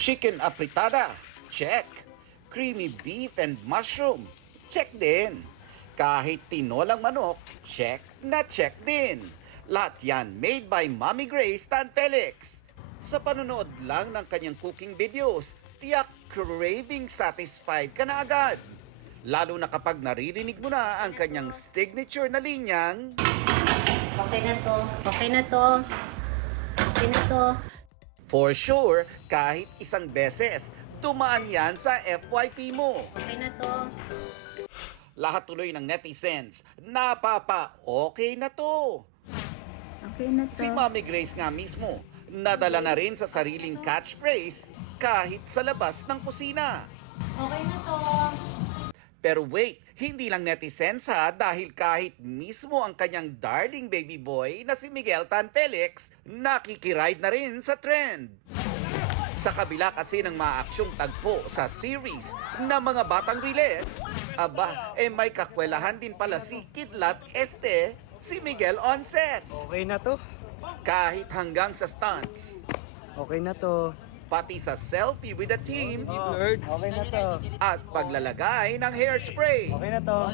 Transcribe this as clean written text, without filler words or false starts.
Chicken afritada, check. Creamy beef and mushroom, check din. Kahit tinolang manok, check na check din. Lahat yan made by Mommy Grace Tan Felix. Sa panonood lang ng kanyang cooking videos, tiyak craving satisfied ka na agad. Lalo na kapag naririnig mo na ang kanyang signature na linyang, Okay na to. Okay na to. Okay na to. for sure, kahit isang beses, tumaan yan sa FYP mo. Okay na to. Lahat tuloy ng netizens, okay na to. Okay na to. Si Mommy Grace nga mismo, nadala na rin sa sariling catchphrase kahit sa labas ng kusina. Okay na to. Pero wait, hindi lang netizens ha, dahil kahit mismo ang kanyang darling baby boy na si Miguel Tan Felix, nakikiride na rin sa trend. Sa kabila kasi ng maaksyong tagpo sa series na mga batang riles, may kakwelahan din pala si Kidlat Este, si Miguel on set. Okay na to. Kahit hanggang sa stunts, Okay na to. pati sa selfie with the team Okay na to. at paglalagay ng hairspray. Okay na to.